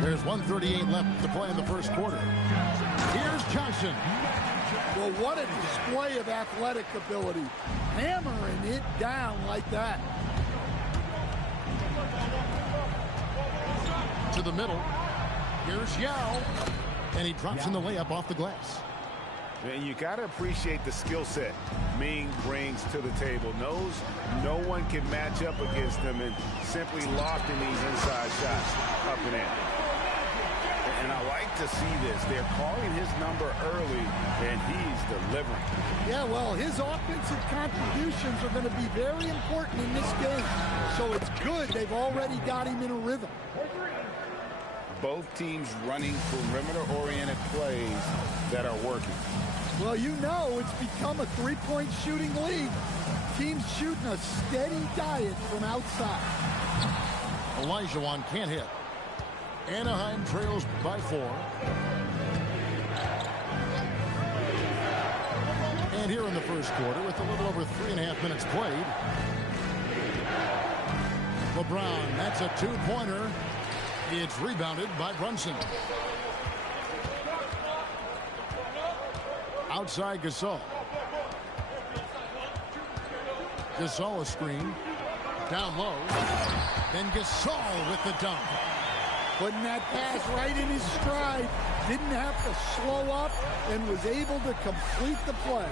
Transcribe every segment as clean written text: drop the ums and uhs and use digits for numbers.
There's 1:38 left to play in the first quarter. Here's Johnson. Well, what a display of athletic ability. Hammering it down like that. To the middle. Here's Yao. And he drops in the layup off the glass. And you got to appreciate the skill set Ming brings to the table. Knows no one can match up against him and simply lofting these inside shots up and in. And I like to see this. They're calling his number early, and he's delivering. Yeah, well, his offensive contributions are going to be very important in this game. So it's good they've already got him in a rhythm. Both teams running perimeter-oriented plays that are working. Well, you know it's become a three-point shooting league. Teams shooting a steady diet from outside. Olajuwon can't hit. Anaheim trails by 4. And here in the first quarter, with a little over 3.5 minutes played, LeBron, that's a two-pointer. It's rebounded by Brunson. Outside Gasol. Gasol a screen. Down low. Then Gasol with the dunk. Putting that pass right in his stride. Didn't have to slow up and was able to complete the play.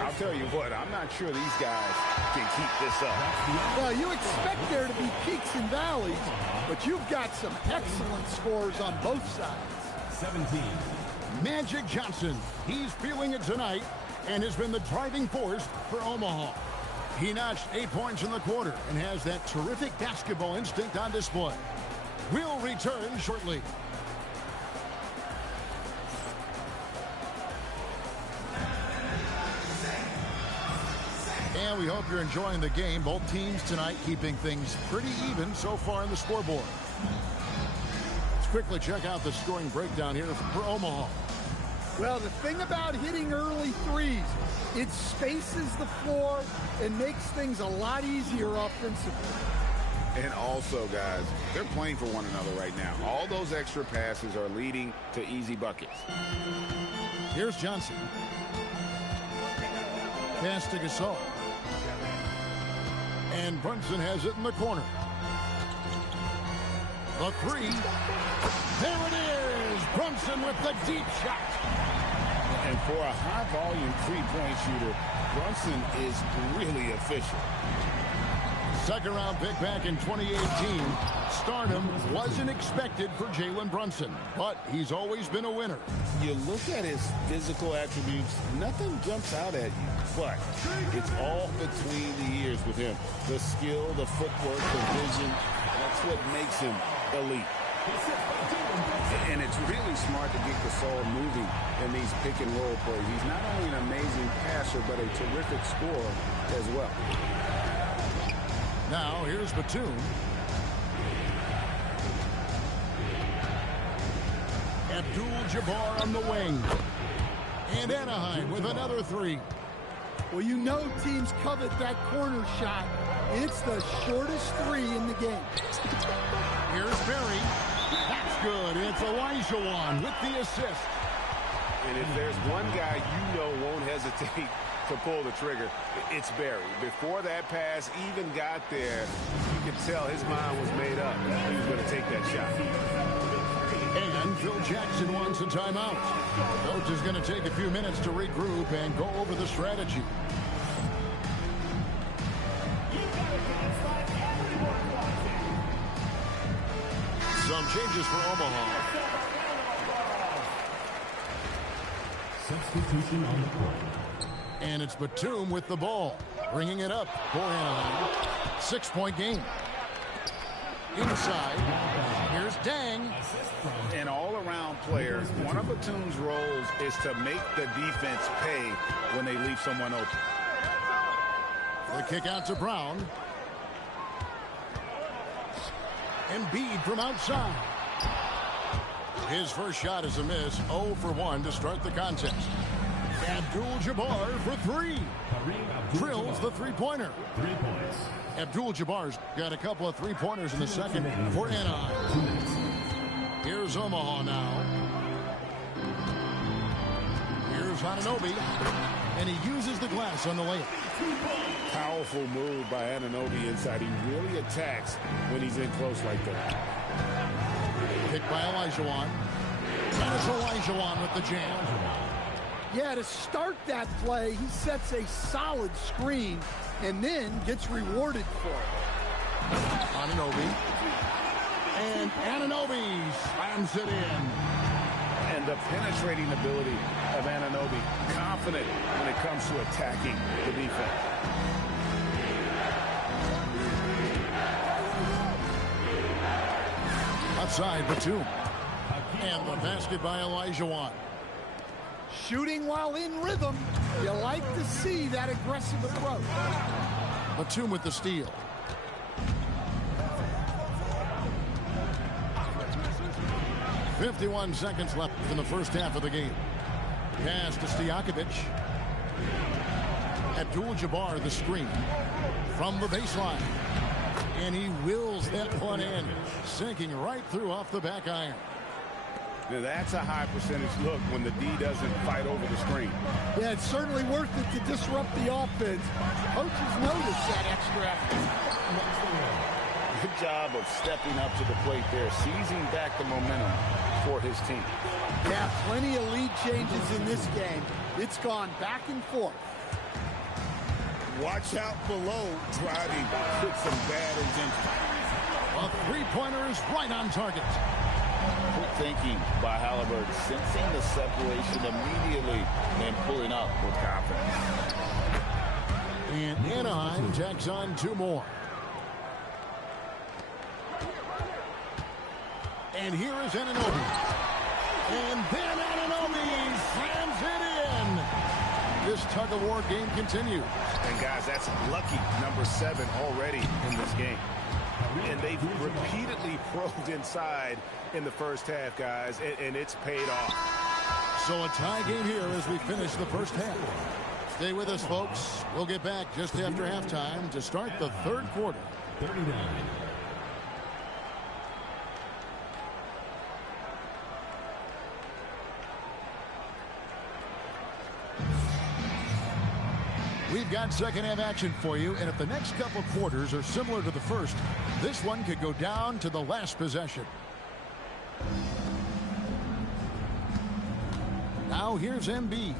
I'll tell you what, I'm not sure these guys can keep this up. Well, you expect there to be peaks and valleys, but you've got some excellent scores on both sides. 17. Magic Johnson. He's feeling it tonight and has been the driving force for Omaha. He notched 8 points in the quarter and has that terrific basketball instinct on display. We'll return shortly. And we hope you're enjoying the game. Both teams tonight keeping things pretty even so far in the scoreboard. Let's quickly check out the scoring breakdown here for Omaha. Well, the thing about hitting early threes, it spaces the floor and makes things a lot easier offensively. And also, guys, they're playing for one another right now. All those extra passes are leading to easy buckets. Here's Johnson. Pass to Gasol. And Brunson has it in the corner. The three. There it is. Brunson with the deep shot. And for a high-volume three-point shooter, Brunson is really efficient. Second-round pick back in 2018. Stardom wasn't expected for Jalen Brunson, but he's always been a winner. You look at his physical attributes, nothing jumps out at you, but it's all between the ears with him. The skill, the footwork, the vision, that's what makes him elite. And it's really smart to get Gasol moving in these pick-and-roll plays. He's not only an amazing passer, but a terrific scorer as well. Now, here's Batum. Abdul-Jabbar on the wing. And Anaheim with another three. Well, you know teams covet that corner shot. It's the shortest three in the game. Here's Berry. That's good. It's Olajuwon with the assist. And if there's one guy you know won't hesitate to pull the trigger, it's Berry. Before that pass even got there, you could tell his mind was made up. He was going to take that shot. And Phil Jackson wants a timeout. Coach is going to take a few minutes to regroup and go over the strategy. Some changes for Omaha. Substitution on the court. And it's Batum with the ball, bringing it up for Anaheim. 6-point game. Inside, here's Dang. An all-around player, one of Batum's roles is to make the defense pay when they leave someone open. The kick out to Brown. Embiid from outside. His first shot is a miss. 0 for 1 to start the contest. Abdul-Jabbar for three. Drills the three-pointer. 3 points. Abdul-Jabbar's got a couple of three-pointers in the second for Anaheim. Here's Omaha now. Here's Anunoby, and he uses the glass on the layup. Powerful move by Anunoby inside. He really attacks when he's in close like that. Picked by Olajuwon. And it's Olajuwon with the jam. Yeah, to start that play, he sets a solid screen and then gets rewarded for it. Anunoby. And Anunoby slams it in. And the penetrating ability of Anunoby, confident when it comes to attacking the defense. Outside Batum. And the basket by Olajuwon. Shooting while in rhythm. You like to see that aggressive approach. Batum with the steal. .51 seconds left in the first half of the game. Pass to Stojakovic. Abdul-Jabbar the screen from the baseline. And he wills that one in, sinking right through off the back iron. Now that's a high percentage look when the D doesn't fight over the screen. Yeah, it's certainly worth it to disrupt the offense. Coaches notice that extra effort. Good job of stepping up to the plate there, seizing back the momentum for his team. Yeah, plenty of lead changes in this game. It's gone back and forth. Watch out below, driving with some bad intention. A three-pointer is right on target. Quick thinking by Halliburton, sensing the separation immediately and pulling up with confidence. And Anaheim tacks on two more. And here is Anunoby. And then Anunoby slams it in. This tug-of-war game continues. And guys, that's lucky number 7 already in this game. And they've repeatedly probed inside in the first half, guys, and it's paid off. So a tie game here as we finish the first half. Stay with us, folks. We'll get back just after halftime to start the third quarter. 39. We've got second half action for you, and if the next couple quarters are similar to the first, this one could go down to the last possession. Now here's Embiid.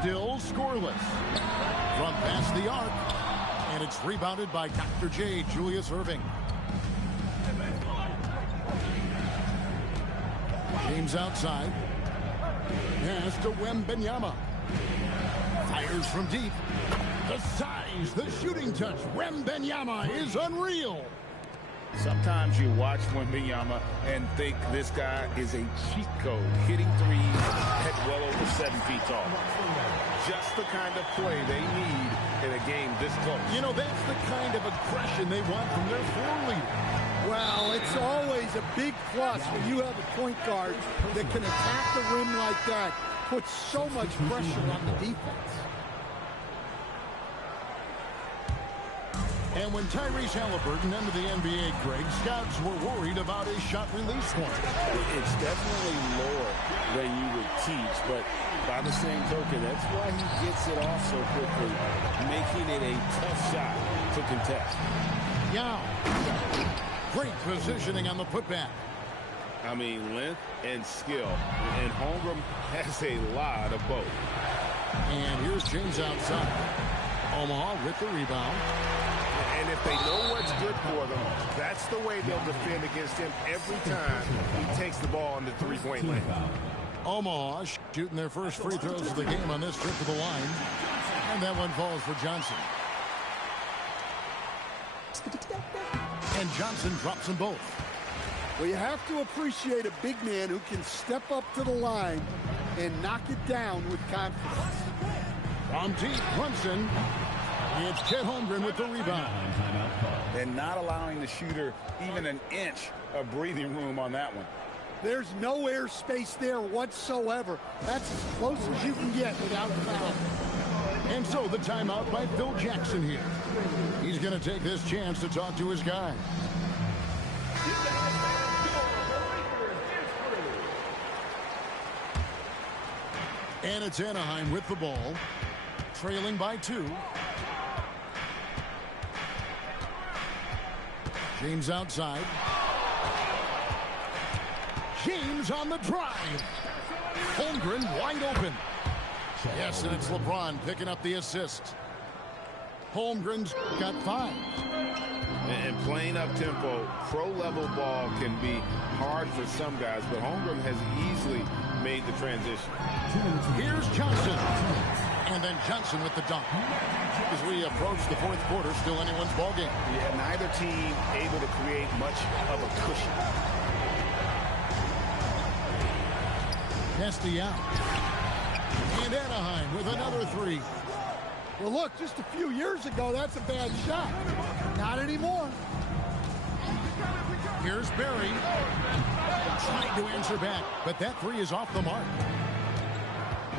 Still scoreless. From past the arc, and it's rebounded by Dr. J, Julius Erving. James outside. Pass to Wembanyama. Fires from deep. The size, the shooting touch. Wembanyama is unreal. Sometimes you watch Wembanyama and think this guy is a cheat code, hitting threes at well over 7 feet tall. Just the kind of play they need in a game this close. You know, that's the kind of aggression they want from their floor leader. Well, it's always a big plus when you have a point guard that can attack the rim like that. Puts so much pressure on the defense. And when Tyrese Halliburton entered the NBA, Greg, scouts were worried about his shot release point. It's definitely lower than you would teach, but by the same token, that's why he gets it off so quickly, making it a tough shot to contest. Yao. Great positioning on the putback. I mean, length and skill. And Holmgren has a lot of both. And here's James outside. Omaha with the rebound. And if they know what's good for them, that's the way they'll defend against him every time he takes the ball on the three-point line. Omaha shooting their first free throws of the game on this trip to the line. And that one falls for Johnson. And Johnson drops them both. Well, you have to appreciate a big man who can step up to the line and knock it down with confidence. From deep, Brunson. It's Chet Holmgren with the rebound. And not allowing the shooter even an inch of breathing room on that one. There's no air space there whatsoever. That's as close as you can get without foul. And so the timeout by Phil Jackson here. He's going to take this chance to talk to his guys. And it's Anaheim with the ball, trailing by 2. James outside. James on the drive. Holmgren wide open. Yes, and it's LeBron picking up the assist. Holmgren's got 5. And playing up tempo, pro-level ball can be hard for some guys, but Holmgren has easily made the transition. Here's Johnson. And then Johnson with the dunk. As we approach the 4th quarter, still anyone's ball game. Yeah, neither team able to create much of a cushion. Nasty out. And Anaheim with another 3. Well, look, just a few years ago, that's a bad shot. Not anymore. Here's Barry. Trying to answer back, but that 3 is off the mark.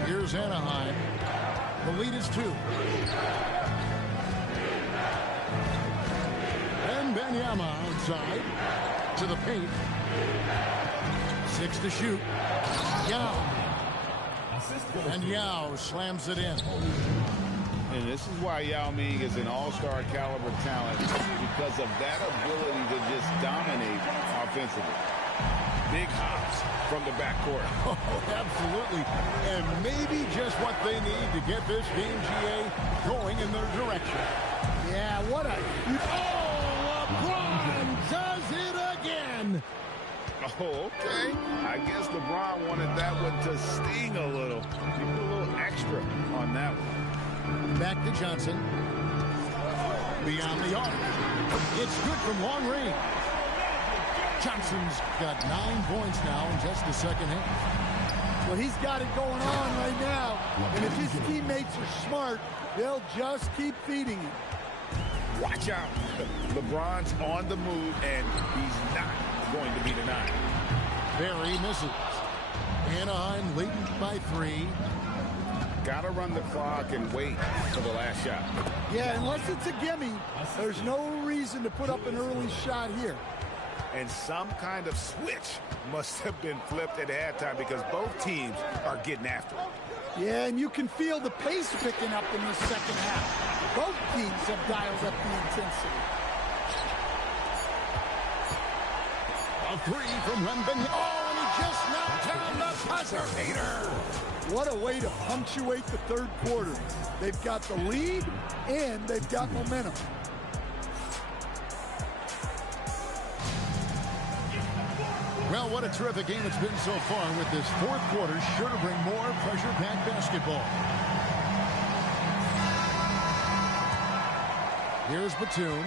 Here's Anaheim. The lead is 2. And Benyama outside to the paint. 6 to shoot. Yao. And Yao slams it in. And this is why Yao Ming is an all-star caliber talent, because of that ability to just dominate offensively. Big hops from the backcourt. Oh, absolutely. And maybe just what they need to get this game, GA, going in their direction. Yeah, what a... Oh, LeBron does it again. Oh, okay. I guess LeBron wanted that one to sting a little. He put a little extra on that one. Back to Johnson. Beyond the arc. It's good from long range. Johnson's got 9 points now in just the second half. Well, he's got it going on right now. And if his teammates are smart, they'll just keep feeding him. Watch out. LeBron's on the move, and he's not going to be denied. Barry misses. Anaheim leading by 3. Got to run the clock and wait for the last shot. Yeah, unless it's a gimme, there's no reason to put up an early shot here. And some kind of switch must have been flipped at halftime, because both teams are getting after it. Yeah, and you can feel the pace picking up in the second half. Both teams have dialed up the intensity. A 3 from Wembanyama. Oh, and he just knocked down the buzzer beater. What a way to punctuate the 3rd quarter. They've got the lead, and they've got momentum. Well, what a terrific game it's been so far, with this 4th quarter sure to bring more pressure-packed basketball. Here's Batum.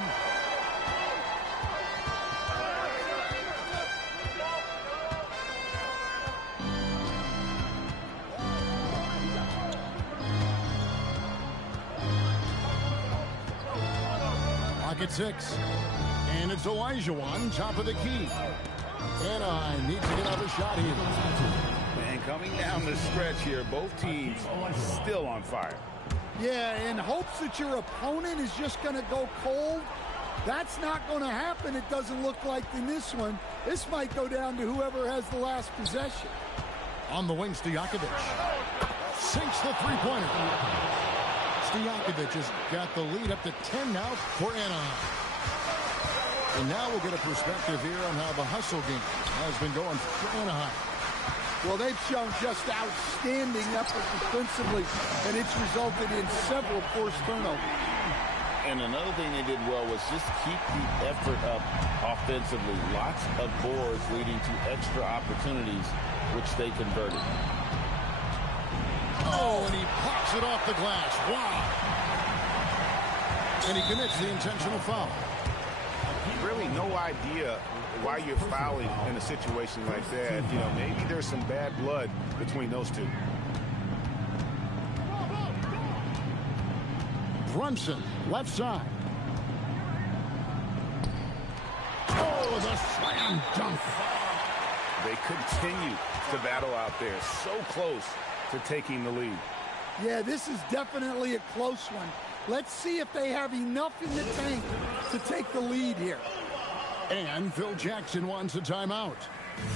At 6. And it's Olajuwon, top of the key. Anaheim needs to get another shot here. And coming down the stretch here, both teams still on fire. Yeah, in hopes that your opponent is just going to go cold. That's not going to happen, it doesn't look like, in this one. This might go down to whoever has the last possession. On the wing, Stojakovic sinks the 3-pointer. Stojakovic has got the lead up to 10 now for Anaheim. And now we'll get a perspective here on how the hustle game has been going for Anaheim. Well, they've shown just outstanding effort defensively, and it's resulted in several forced turnovers. And another thing they did well was just keep the effort up offensively. Lots of boards leading to extra opportunities, which they converted. Oh, and he pops it off the glass. Wow. And he commits the intentional foul. Really no idea why you're fouling in a situation like that. You know, maybe there's some bad blood between those two. Brunson, left side. Oh, the slam dunk. They continue to battle out there, so close to taking the lead. Yeah, this is definitely a close one. Let's see if they have enough in the tank to take the lead here. And Phil Jackson wants a timeout.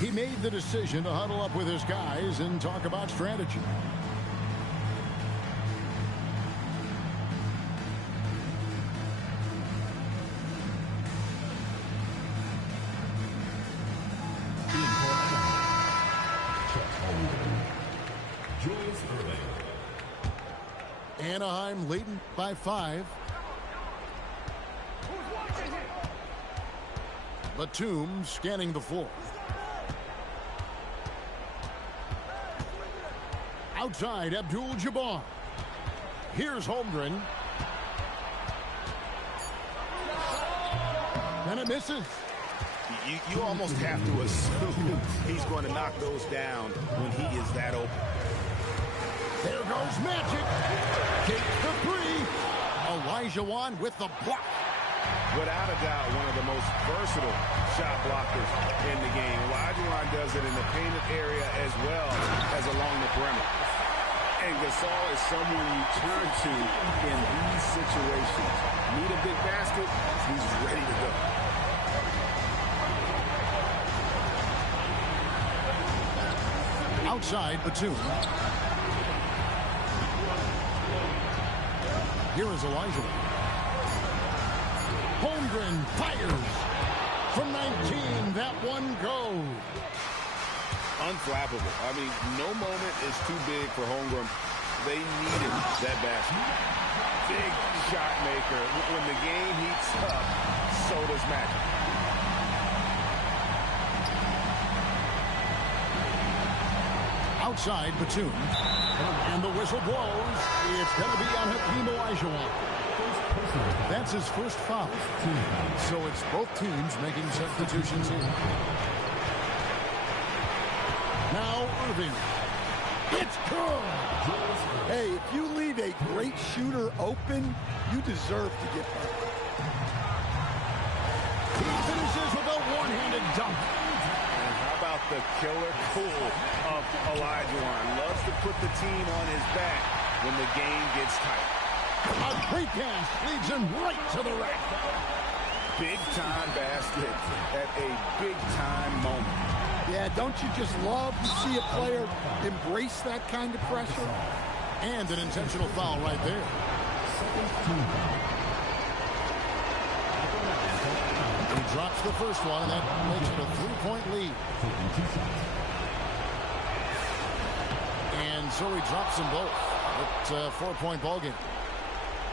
He made the decision to huddle up with his guys and talk about strategy. Anaheim leading by 5. Batum scanning the floor. Outside, Abdul-Jabbar. Here's Holmgren. And it misses. You almost have to assume he's going to knock those down when he is that open. There goes Magic. Takes the 3. Olajuwon with the block. Without a doubt, one of the most versatile shot blockers in the game. Olajuwon does it in the painted area as well as along the perimeter. And Gasol is someone you turn to in these situations. Need a big basket, he's ready to go. Outside, Batum. Here is Olajuwon. Holmgren fires. From 19, that one goes. Unflappable. I mean, no moment is too big for Holmgren. They needed that basket. Big shot maker. When the game heats up, so does Magic. Outside, Batum. And the whistle blows. It's going to be on Hakeem Olajuwon. That's his first foul. So it's both teams making substitutions here. Now Irving. It's good. Hey, if you leave a great shooter open, you deserve to get better. He finishes with a one-handed dunk. And how about the killer cool of Olajuwon? Loves to put the team on his back when the game gets tight. A great pass leads him right to the rack. Big-time basket at a big-time moment. Yeah, don't you just love to see a player embrace that kind of pressure? And an intentional foul right there. He drops the first one, and that makes it a 3-point lead. And so he drops them both. It's a 4-point ballgame.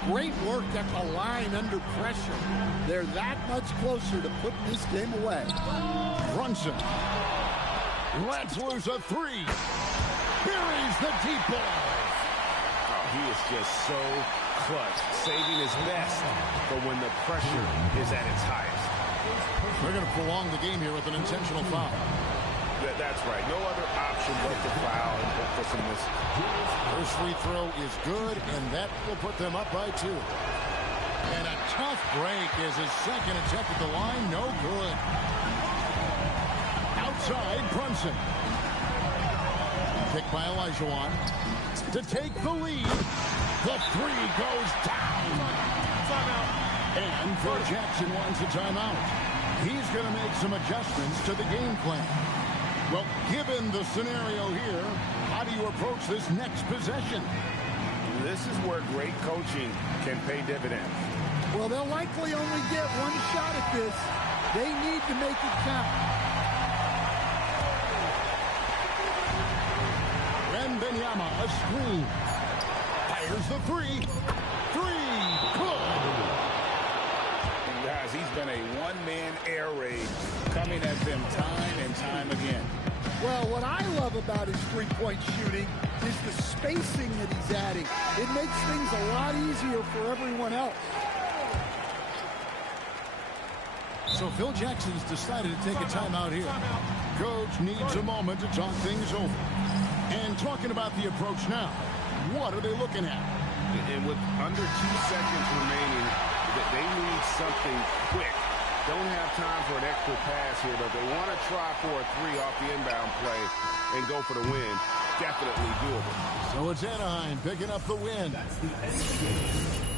Great work at the line under pressure. They're that much closer to putting this game away. Brunson lets loose a 3. Buries the deep ball. Oh, he is just so clutch, saving his best for when the pressure is at its highest. They're going to prolong the game here with an intentional foul. That's right. No other option but to foul and hope for some misses. First free throw is good, and that will put them up by 2. And a tough break is his second attempt at the line. No good. Outside, Brunson. Picked by Olajuwon to take the lead. The 3 goes down. Timeout. And Phil Jackson wants a timeout. He's going to make some adjustments to the game plan. Well, given the scenario here, how do you approach this next possession? This is where great coaching can pay dividends. Well, they'll likely only get one shot at this. They need to make it count. Wembanyama, a screen. Fires the 3. 3, good. And guys, he's been a one-man air raid coming at them time and time again. Well, what I love about his three-point shooting is the spacing that he's adding. It makes things a lot easier for everyone else. So Phil Jackson's decided to take a timeout here. Coach needs a moment to talk things over. And talking about the approach now, what are they looking at? And with under 2 seconds remaining, they need something quick Don't have time for an extra pass here, but they want to try for a 3 off the inbound play and go for the win. Definitely doable. So it's Anaheim picking up the win. That's the end of the game.